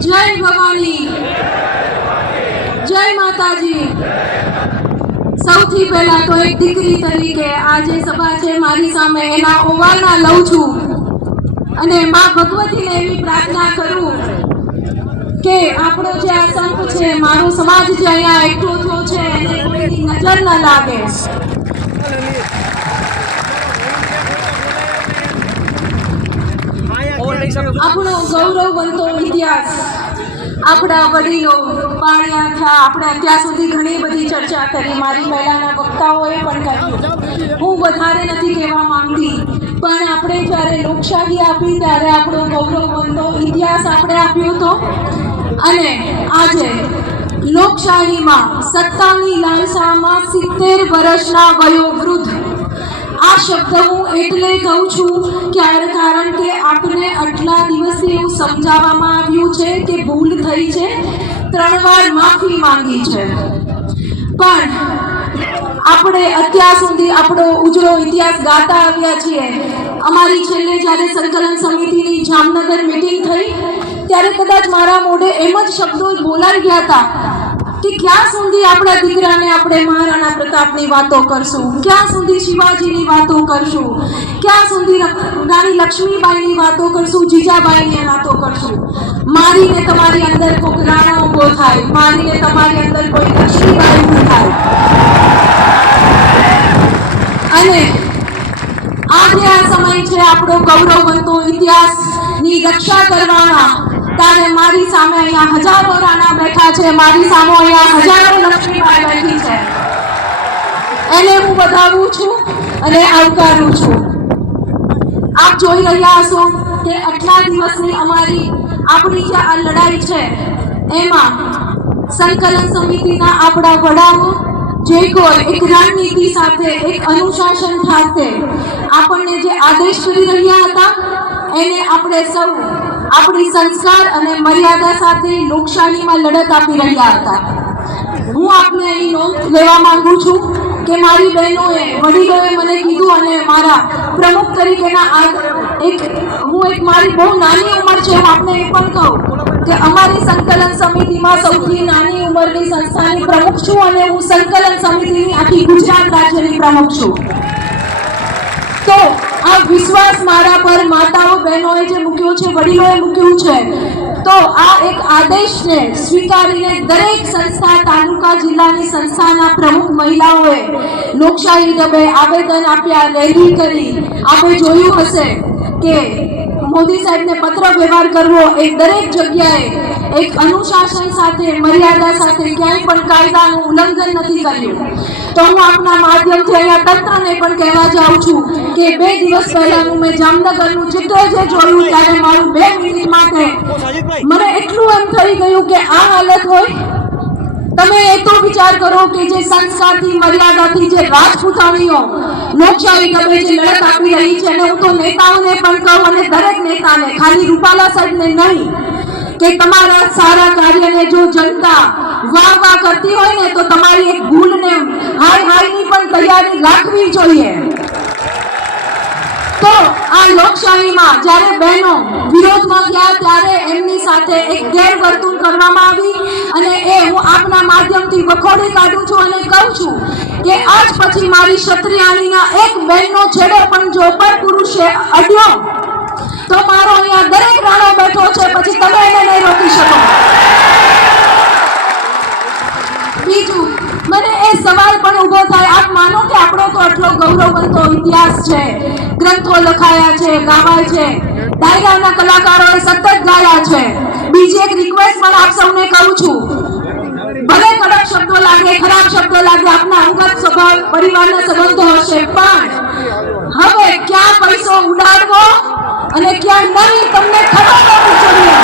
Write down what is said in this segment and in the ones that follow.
જય ભવાની. જય માતાજી. સૌથી પહેલા તો એક દીકરી તરીકે આ જે સભા છે, મારી સામે એના ઓવારણા લઉં છું. અને મા ભગવતીને એવી પ્રાર્થના કરું કે આપણો જે આ સંઘ છે, મારો સમાજ જે અહીંયા એકઠો થયો છે, એને કોઈની નજર ન લાગે. આપણો ગૌરવવંતો ઇતિહાસ. આપણા વડીલો પાણ્યા થયા આપણે અત્યાર સુધી ઘણી બધી ચર્ચા કરી. મારી પહેલાના વક્તાઓએ પણ કર્યું હું વધારે નથી કહેવા માંગતી, પણ આપણે જ્યારે લોકશાહી આપી, ત્યારે આપણો ગૌરવવંતો ઇતિહાસ આપણે આપ્યો હતો. અને આજે લોકશાહીમાં સત્તાની લાલસામાં સિત્તેર વર્ષના વયોવૃદ્ધ આ શબ્દ હું એટલે કહું છું ક્યારે? કારણ કે આપને આટલા દિવસથી એવું સમજાવવામાં આવ્યું છે કે ભૂલ થઈ છે. ત્રણ વાર માફી માંગી છે. પણ આપણે અત્યાર સુધી આપણો ઉજળો ઇતિહાસ ગાતા આવ્યા છીએ. અમારી છેલ્લે જ્યારે સંકલન સમિતિની જામનગર મીટિંગ થઈ, ત્યારે કદાચ મારા મોઢે એમ જ શબ્દો બોલાઈ ગયા હતા. કે ક્યાં સુધી આપણા દીકરાને આપણે મહારાણા પ્રતાપની વાતો કરશું? ક્યાં સુધી શિવાજીની વાતો કરશું? ક્યાં સુધી રાણી લક્ષ્મીબાઈની વાતો કરશું? જીજાબાઈની વાતો કરશું? મારીને તમારી અંદર કોઈક રાણા ઊભો થાય. મારીને તમારી અંદર કોઈ લક્ષ્મીબાઈ ઊભી થાય. અને આજે આ સમય છે આપણો ગૌરવવંતો ઇતિહાસની રક્ષા કરવાના ત્યારે મારી સામે અહીંયા હજારો રાણા બેઠા છે. મારી સામે અહીંયા હજારો લક્ષ્મીબાઈ બેઠી છે. એને હું બતાવું છું અને આવકારું છું. આપ જોઈ રહ્યા હશો કે આટલા દિવસની અમારી, આપણી જે આ લડાઈ છે, એમાં સંકલન સમિતિના આપણા વડાઓ, જે કોઈ એક રણનીતિ સાથે, એક અનુશાસન સાથે આપણને જે આદેશ કરી રહ્યા હતા, એને આપણે સૌ આપણી સંસ્કાર અને મર્યાદા સાથે લોકશાહીમાં લડત આપી રહ્યા હતા. હું આપને અહીં નોંધ લેવા માંગુ છું કે મારી બહેનોએ, વડીલોએ મને કીધું અને મારા પ્રમુખ તરીકેના એક, હું એક મારી બહુ નાની ઉંમર છે હું આપને એ પણ કહું કે અમારી સંકલન સમિતિમાં સૌથી નાની ઉંમરની સંસ્થાની પ્રમુખ છું અને હું સંકલન સમિતિની આખી ગુજરાત રાજ્યની પ્રમુખ છું. તો આ વિશ્વાસ મારા પર માતાઓ, બહેનોએ જે મૂક્યો છે, વડીલોએ મૂક્યું છે, તો આ એક આદેશને સ્વીકારીને દરેક સંસ્થા, તાલુકા, જિલ્લાની સંસ્થાના પ્રમુખ મહિલાઓએ લોકશાહી ઢબે આવેદન આપ્યા, રેલી કરી. આપણે જોયું હશે કે મોદી સાહેબને પત્ર વ્યવહાર કરવો એ દરેક જગ્યાએ એક અનુશાસન સાથે, મર્યાદા સાથે ક્યાંય પણ કાયદાનું ઉલ્લંઘન નથી કર્યું. તો હું આપના માધ્યમથી અહીંયા તંત્રને પણ કહેવા જાઉં છું કે બે દિવસ પહેલાનું મેં જામનગરનું ચિત્ર જે જોયું ત્યારે મારું બે મિનિટ માટે મને એટલું એમ થઈ ગયું કે આ હાલત હોય. તમે એ તો વિચાર કરો કે જે સંસ્કારથી, મર્યાદાથી જે રાજપૂતાણીઓ લોકશાહી ગમે જે લડત આપી રહી છે, અને હું તો નેતાઓને પણ કહું અને દરેક નેતાને, ખાલી રૂપાલા સાહેબને નહીં કે તમારા સારા કાર્યને જો જનતા વાહ વાહ કરતી હોય ને, તો તમારી એક ભૂલને હાય હાયની પણ તૈયારી રાખવી જોઈએ. તો આ લોકશાહીમાં જ્યારે બહેનો વિરોધમાં ગયા ત્યારે એમની સાથે એક ગેરવર્તણૂક કરવામાં આવી અને એ હું આપના માધ્યમથી વખોડી કાઢું છું અને કહું છું કે આજ પછી મારી ક્ષત્રિયાણીના એક બહેનનો છેડો પણ જો પર પુરુષે અડ્યો તો મારો અહીંયા દરેક રાણો બેઠો છે પછી તમે એને નહીં રોકી શકો. બીજું, મને એ સવાલ પણ ઊભો થાય, આપ માનો કે આપણો તો આટલો ગૌરવવંતો ઇતિહાસ છે, ગ્રંથો લખાયા છે ગાવા છે, ડાયરાના કલાકારોએ સતત ગાયા છે. બીજી એક રિક્વેસ્ટ પણ આપ સૌને કહું છું. કડક શબ્દો લાગે, ખરાબ શબ્દો લાગે, આપના અંગત સ્વભાવ પરિવારના સંબંધો હશે. પણ હવે ક્યાં પૈસો ઉડાડવો અને ક્યાં નહીં, તમને ખબર હોવી જોઈએ.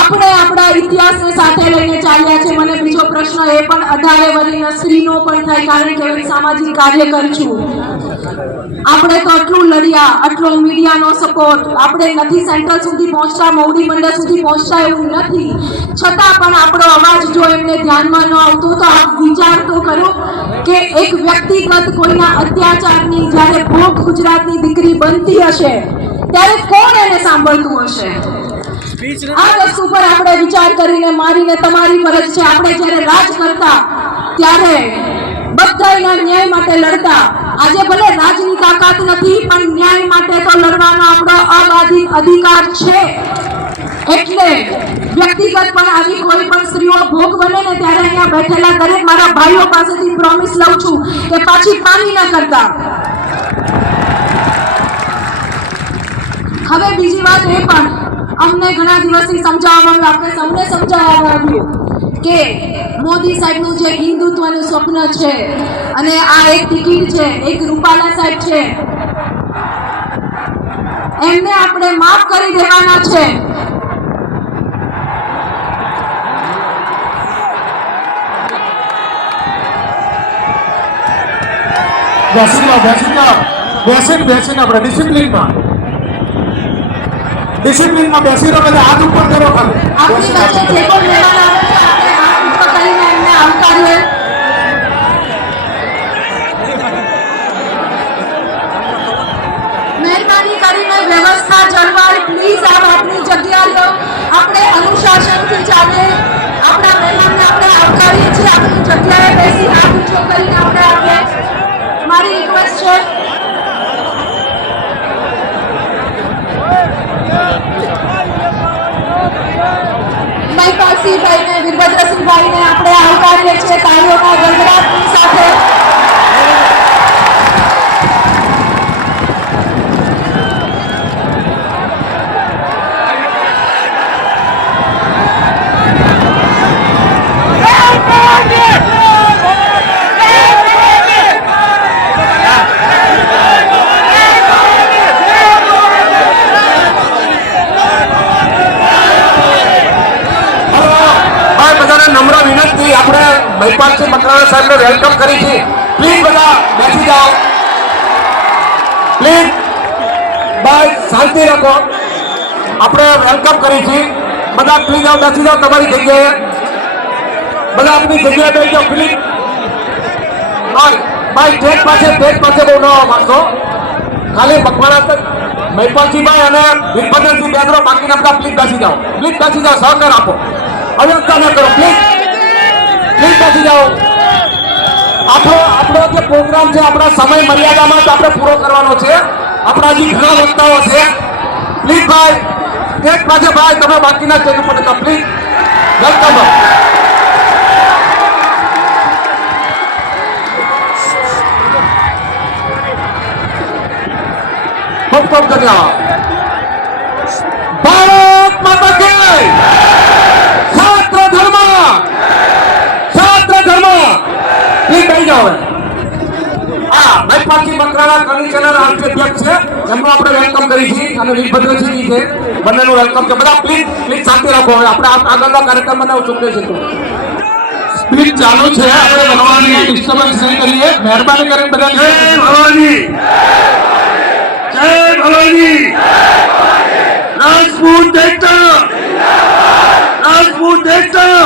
આપણે આપણા ઇતિહાસને સાથે લઈને ચાલ્યા છે. મને બીજો પ્રશ્ન એ પણ અઢારે વરીના સ્ત્રીનો પણ થાય, કારણ કે હું સામાજિક કાર્યકર છું. આપણે તો આટલું લડ્યા, આટલો મીડિયાનો સપોર્ટ આપણે નથી સેન્ટ્રલ સુધી પહોંચતા, મોવડી મંડળ સુધી પહોંચતા એવું નથી. છતાં પણ આપણો અવાજ જો એમને ધ્યાનમાં ન આવતો તો આપ વિચાર તો કરો કે એક વ્યક્તિગત કોઈના અત્યાચારની જ્યારે ભોગ ગુજરાતની દીકરી બનતી હશે, ત્યારે કોણ એને સાંભળતું હશે? આ વસ્તુ પર આપણે વિચાર કરીને મારીને તમારી ફરજ છે. આપણે જ્યારે રાજ કરતા, ત્યારે બધાયના ન્યાય માટે લડતા. આજે ભલે રાજની તાકાત નથી, પણ ન્યાય માટે તો લડવાનો આપણો અબાધિત અધિકાર છે. એટલે વ્યક્તિગત પણ આવી કોઈ પણ સ્ત્રીઓ ભોગ બને ને ત્યારે અહીંયા બેઠેલા દરેક મારા ભાઈઓ પાસેથી પ્રોમિસ લઉં છું કે પાછી પાણી ન કરતા. હવે બીજી વાત એ પણ, અમને ઘણા દિવસથી સમજાવવામાં આપણે સૌને સમજાવવામાં આવ્યું. કે મોદી સાહેબનું જે હિન્દુત્વનું સ્વપ્ન છે અને આ એક ટિકિટ છે એક રૂપાલા સાહેબ છે એમને આપણે માફ કરી દેવાના છે બેસી જાઓ બેસી જાઓ બેસીને બેસીને આપણે ડિસિપ્લિનમાં ડિસિપ્લિનમાં બેસી રહો બધા હાથ ઉપર કરો ખાલી આપણી બેસી વચ્ચે. જે પણ મહેમાન આવે છે આપણે હાથ ઉપર કરીને એમને આવકારીએ મહેરબાની કરીને વ્યવસ્થા જળવાય પ્લીઝ આપ આપની જગ્યા લો. આપણે અનુશાસનથી ચાલે આપણા મહેમાનને આપણે આવકારીએ છીએ. આપની જગ્યાએ બેસી હાથ ઊંચો કરીને આપણે આવીએ. મારી રિક્વેસ્ટ છે. મહિપાલસિંહભાઈને વીરભદ્રસિંહભાઈને આપણે આવકારીએ છીએ. તાળીઓના ગણગડાટની સાથે ભાઈ બધાને નમ્ર વિનંતી આપણે મંત્રાલય સાહેબને વેલકમ કરી છે. પ્લીઝ બધા બેસી જાઓ. પ્લીઝ ભાઈ શાંતિ રાખો. આપણે વેલકમ કરી છે. બધા પ્લીઝ આવો બેસી જાઓ, તમારી જગ્યાએ. બધા આપની જગ્યાએ બેસી જાઓ પ્લીઝ ભાઈ સ્ટેજ પાસે ટેક પાસે બહુ ન માનશો ખાલી મકવાણા મહિપાલસિંહભાઈ અને વિરભદ્રસિંહ બેદરો બાકીના બધા પ્લીઝ બેસી જાઓ. પ્લીઝ બેસી જાઓ, સહકાર આપો. અવ્યવસ્થા ન કરો પ્લીઝ પ્લીઝ બેસી જાઓ. આપણો આપણો જે પ્રોગ્રામ છે, આપણા સમય મર્યાદામાં જ આપણે પૂરો કરવાનો છે. આપણા હજી ઘણા વક્તાઓ છે. પ્લીઝ ભાઈ, એક પાસે ભાઈ, તમે બાકીના સ્ટેજ ઉપર હતા પ્લીઝ વેલકમ ખૂબ ખૂબ ધન્યવાદ ભારત માતા કે છાત્ર ધર્મ છાત્ર ધર્મ પ્લીઝ બેસી જાઓ હવે. હા પટાણા કની ચેનલ અધ્યક્ષ છે. એમનો આપણે વેલકમ કરીશું અને વીરભદ્રસિંહજી છે. બંનેનું વેલકમ છે. બધા પ્લીઝ પ્લીઝ શાંતિ રાખો હવે. આપણે આગળના કાર્યક્રમ બનાવ ચૂકે છે સ્પીડ ચાલુ છે. આપણે ભગવાનની ડિસ્ટર્બન્સ નહીં કરીએ. મહેરબાની કરીને બધા જય ભવાની. જય ભવાની. રાજપૂત એકતા રાજપૂત એકતા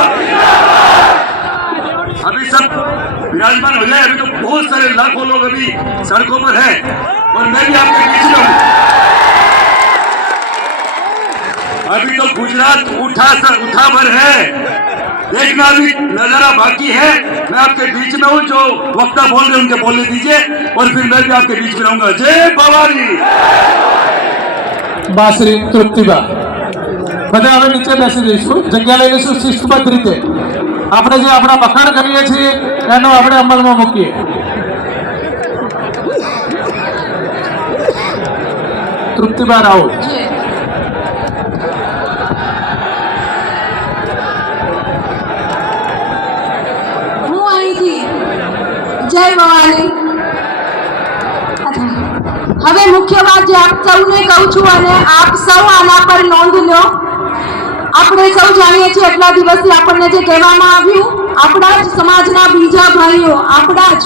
અભિષેક विराजमान हो जाए, अभी तो बहुत सारे लाखों लोग अभी सड़कों पर हैं, और मैं भी आपके बीच में हूँ। अभी तो गुजरात उठा सर उठा भर है। देखना अभी नज़ारा बाकी है। मैं आपके बीच में हूँ, जो वक्ता बोल रहे उनके बोलने दीजिए, और फिर मैं भी आपके बीच में रहूँगा। जय भवानी बासरी तृप्तिबा। બધા હવે નીચે બેસી જઈશું. જગ્યા લઈ લઈશું શિસ્તબદ્ધ રીતે. આપણે જે આપણા વખાણ કરીએ છીએ, એનો આપણે અમલમાં મૂકીએ. તૃપ્તિબા રાહુલ હું જય ભવાની. હવે મુખ્ય વાત જે આપ સૌને કહું છું અને આપ સૌ આના પર નોંધ લો. આપણે સૌ જાણીએ છીએ એટલા દિવસથી આપણને જે કહેવામાં આવ્યું, આપણા જ સમાજના બીજા ભાઈઓ, આપણા જ.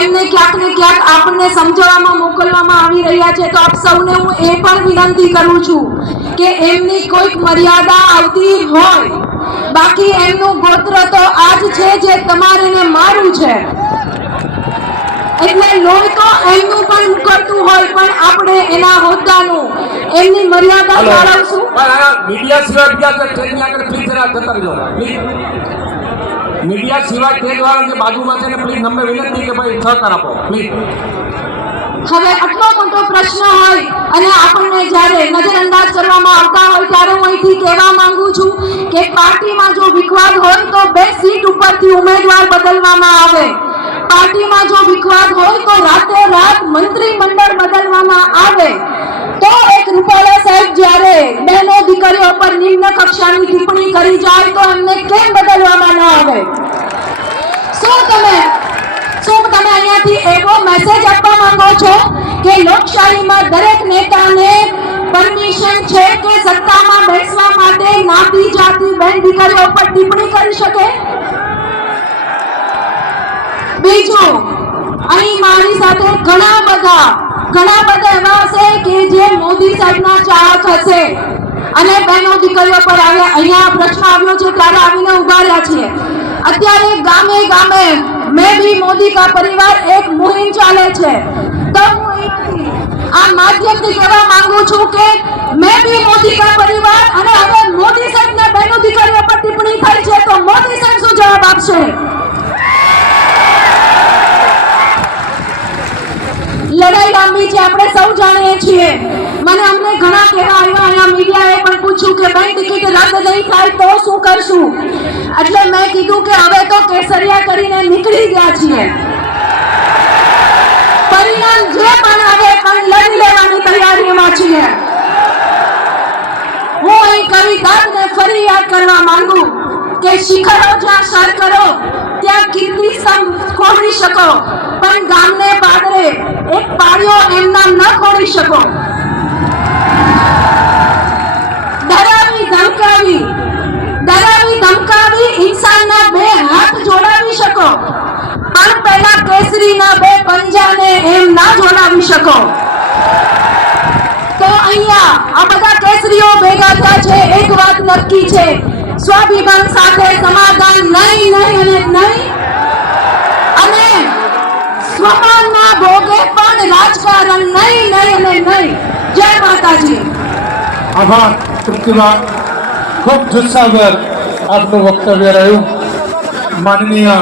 એમને ક્યાંક ને ક્યાંક આપણને સમજાવવામાં મોકલવામાં આવી રહ્યા છે. તો આપ સૌને હું એ પણ વિનંતી કરું છું કે એમની કોઈક મર્યાદા આવતી હોય. બાકી એમનું ગોત્ર તો આજ છે જે તમારે મારું છે. એટલે લોહી તો એમનું પણ ઉકળતું હોય પણ આપણે એના હોદ્દાનું એમની મર્યાદા. જાળવશું. મીડિયા સિવાય બીજા સ્ટેજની આગળ પ્લીઝ જરા જતા રહેજો. મીડિયા સિવાય ટ્રેન વાળા જે બાજુમાં છે ને પ્લીઝ નમ્ર વિનંતી કે ભાઈ સહકાર આપો. પ્લીઝ હવે આટલો મોટો પ્રશ્ન હોય અને આપણને જ્યારે નજરઅંદાજ કરવામાં આવતા હોય ત્યારે હું અહીંથી કહેવા માંગુ છું કે પાર્ટીમાં જો વિખવાદ હોય તો બે સીટ ઉપરથી ઉમેદવાર બદલવામાં આવે. પાર્ટીમાં જો વિખવાદ હોય તો રાતે રાત મંત્રી મંડળ બદલવામાં આવે. તો એક રૂપાલા સાહેબ જ્યારે બહેનો દીકરીઓ પર નિમ્ન કક્ષાની ટિપ્પણી કરી જાય તો એમને કેમ બદલવામાં ન આવે? શું તમે શું તમે અહીંયાથી એવો મેસેજ આપવા માંગો છો કે લોકશાહીમાં દરેક નેતાને પરમિશન છે કે સત્તામાં બેસવા માટે નાતી જાતિ બેન દીકરીઓ પર ટિપ્પણી કરી શકે? બીજું. અહીં મારી સાથે ઘણા બધા ઘણા બધા એવા હશે કે જે મોદી સાહેબના ચાહક હશે. અને બહેનો દીકરીઓ પર આવ્યા, અહીંયા પ્રશ્ન આવ્યો છે, ત્યારે આવીને ઊભા રહ્યા છીએ. અત્યારે ગામે ગામે મેં ભી મોદી કા પરિવાર એક મુહિમ ચાલે છે. તો હું આ માધ્યમથી કહેવા માંગુ છું કે મેં ભી મોદી કા પરિવાર અને હવે મોદી સાહેબના બહેનો દીકરીઓ પર ટિપ્પણી થઈ છે, તો મોદી સાહેબ શું જવાબ આપશે? લડાઈ લાંબી છે, આપણે સૌ જાણીએ છીએ. મને અમને ઘણા કહેવા આવ્યા અહીંયા મીડિયાએ પણ પૂછ્યું કે ભાઈ ટિકિટ રદ નહીં થાય તો શું કરશું? એટલે મેં કીધું કે હવે તો કેસરિયા કરીને નીકળી ગયા છીએ. પરિણામ જે પણ આવે પણ લડી લેવાની તૈયારીમાં છીએ. હું અહીં કવિતાને ફરી યાદ કરવા માંગુ કે શિખરો જ્યાં સર કરો, ત્યાં કીર્તિ સમ ખોડી શકો પણ ગામને પાદરે એક પાળીઓ એમના ન ખોડી શકો ડરાવી ધમકાવી ડરાવી ધમકાવી ઇન્સાનના બે હાથ જોડાવી શકો પણ પહેલા કેસરીના બે પંજાને એમ ના જોડાવી શકો. તો અહીંયા આ બધા કેસરીઓ ભેગા થયા છે, એક વાત નક્કી છે. સ્વાભિમાન સાથે સમાધાન નહીં નહીં અને નહીં. અને સ્વમાનના ભોગે પણ રાજકારણ નહીં નહીં અને નહીં. જય માતાજી. આભાર. તૃપ્તિમાં ખૂબ જુસ્સાભર આપનું વક્તવ્ય રહ્યું. માનનીય